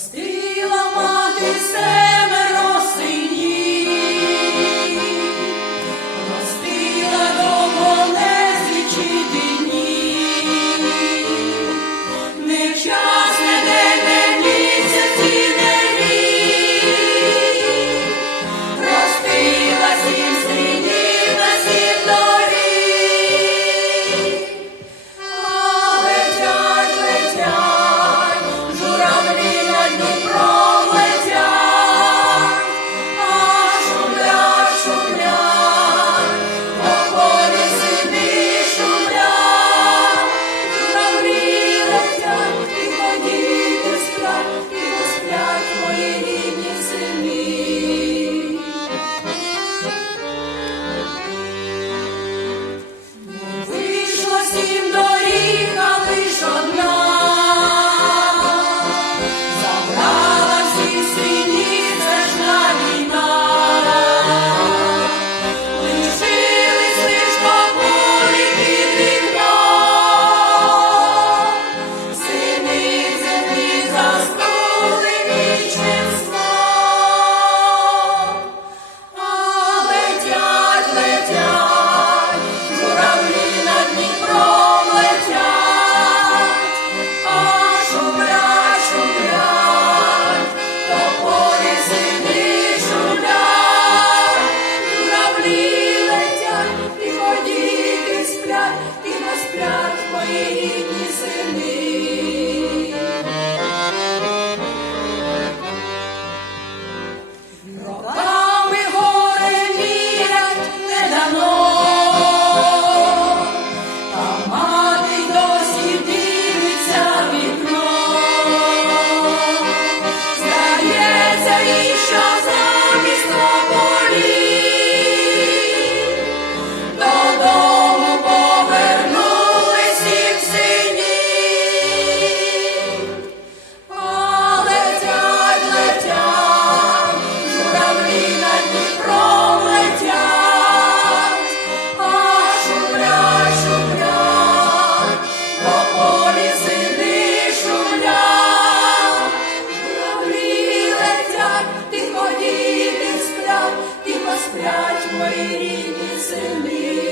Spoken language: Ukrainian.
Steve. Твої рідній сини,